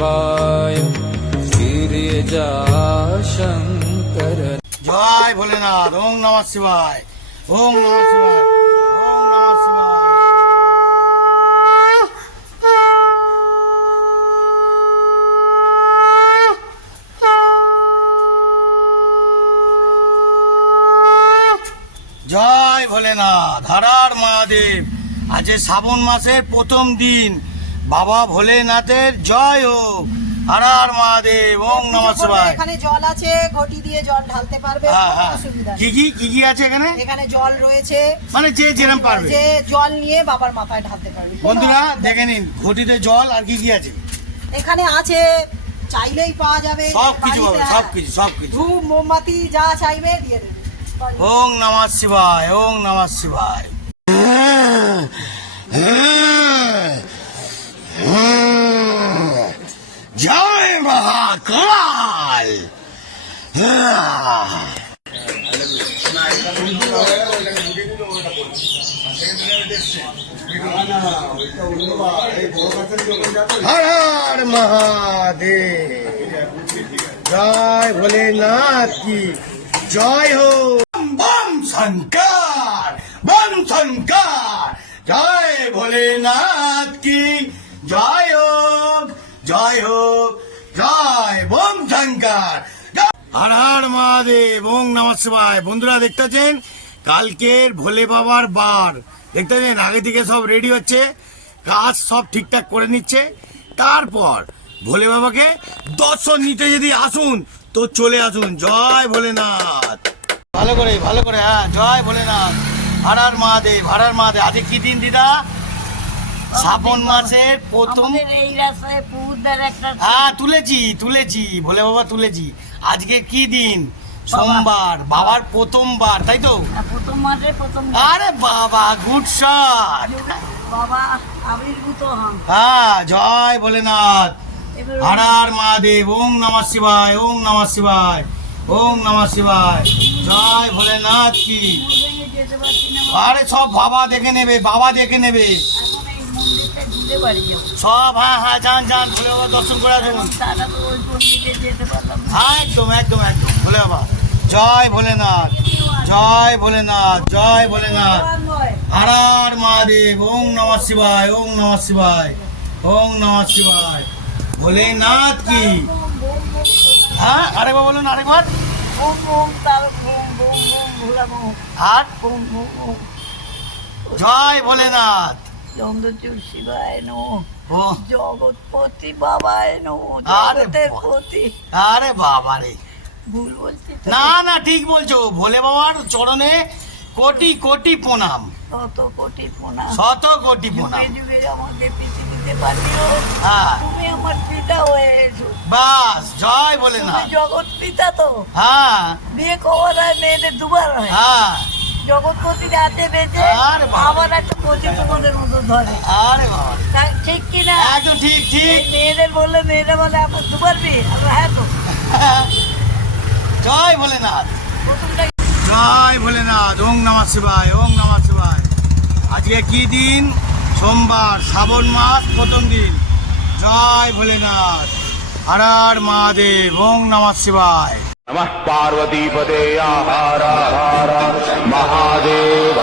शिवाय फिरे जा शंकर। जय भोलेनाथ। ओम नमः शिवाय। ओम नमः शिवाय। ओम नमः शिवाय। জয় ভোলেনাথ। হর হর মহাদেব। আজ শ্রাবণ মাসের প্রথম দিন, বাবা ভোলেনাথের জয় হোক। হর হর মহাদেব। ওম নমঃ শিবায়। এখানে জল আছে, ঘটি দিয়ে জল ঢালতে পারবে, অসুবিধা নেই। কি কি আছে এখানে? এখানে জল রয়েছে, মানে যে যেরকম পারবে, যে জল নিয়ে বাবার মাথায় ঢালতে পারবে। বন্ধুরা দেখে নিন, ঘটিতে জল আর কি আছে এখানে আছে, চাইলেই পাওয়া যাবে, সব কিছু পাবে, সব কিছু। ধূপ মোমবাতি যা চাইবে দিয়ে দেবে। ওম নমঃ শিবায়। ওম নমঃ শিবায়। জয় মহাকাল। হর হর মহাদেব। জয় ভোলেনাথ কি জয় হো। বম শঙ্কর, বম শঙ্কর। জয় ভোলেনাথ কি জয় হোক, জয় হোক, জয় বম শঙ্কর। হর হর মহাদেব। ওম নমঃ শিবায়। বন্ধুরা দেখতে পাচ্ছেন, কালকের ভোলে বাবার বার দেখতে পাচ্ছেন, আগে থেকে সব রেডি হচ্ছে, কাজ সব ঠিকঠাক করে নিচ্ছে। তারপর ভোলে বাবাকে দর্শন নিতে যদি আসুন তো চলে আসুন। জয় ভোলেনাথ। ভালো করে হ্যাঁ, জয় ভোলেনাথ। হর হর মহাদেব, হর হর মহাদেব। আজকে কি দিন দিদা? শ্রাবণ মাসের প্রথম। এই রাস্তায় পুকুরদার একটা হ্যাঁ তুলেছি ভোলে বাবা তুলেছি। আজকে কি দিন? সোমবার, বাবার প্রথমবার, তাই তো? প্রথম মাসে প্রথম। আরে বাবা, গুড শট। বাবা আবির্ভূত হন। হ্যাঁ, জয় ভোলেনাথ। হর হর মহাদেব। ওম নমঃ শিবায়। ওম নমঃ শিবায়। ওম নমঃ শিবায়। জয় ভোলেনাথ কি। যেতে পারছি না, আরে সব বাবা দেখে নেবে, বাবা দেখে নেবে এখন এই মন্দিরটা ঘুরে বাড়ি যাবো। সব। হ্যাঁ যান ভোলে বাবা দর্শন করে আসুন। তারা তো ওই মন্দিরে যেতে পারলাম না। হ্যাঁ একদম ভোলে বাবা। জয় ভোলেনাথ। জয় ভোলেনাথ। জয় ভোলেনাথ। হর হর মহাদেব। ওম নমঃ শিবায়। ওম নমঃ শিবায়। ওম নমঃ শিবায়। ভোলেনাথ কি। হ্যাঁ আরেকবার বলুন, আরেকবার। ওম ওম তার ওম ওম ওম ভোলা ওম আর ওম ওম ওম। জয় ভোলেনাথ। চন্দ্রচূড় শিবায় নমঃ। ও জগৎপতি বাবায় নমঃ। আরে জগতের বাবা। পতি। আরে বাবা রে, ভুল বলছি তো? না ঠিক বলছো। ভোলে বাবার চরণে কোটি কোটি প্রণাম, শত কোটি প্রণাম। শত কোটি প্রণাম। যুগে যুগে আমাকে পৃথিবীতে পাঠিও। হ্যাঁ তুমি আমার পিতা হয়ে এসো। বাস, জয় তুমি ভোলেনাথ। জগৎ পিতা তো। হ্যাঁ বিয়ে কবার হয়, মেয়েদের দুবার হয়। হ্যাঁ। জগৎপতি রাতে বেঁচে আরে বাবা। আবার একটা পতি তোমাদের মতো ধরে। আরে বাবা, ঠিক কিনা? একদম ঠিক। মেয়েদের বললে মেয়েরা বলে আমার দুবার বিয়ে। আমরা হ্যাঁ তো। জয় ভোলেনাথ। প্রথমটা জয় ভোলেনাথ। ওম নমঃ শিবায়। ওম নমঃ শিবায়। আজকে কি দিন? সোমবার, শ্রাবণ মাস প্রথম দিন। জয় ভোলেনাথ। হর হর মহাদেব। ওম নমঃ শিবায়। नमः पार्वतीपते हर हर महादेव।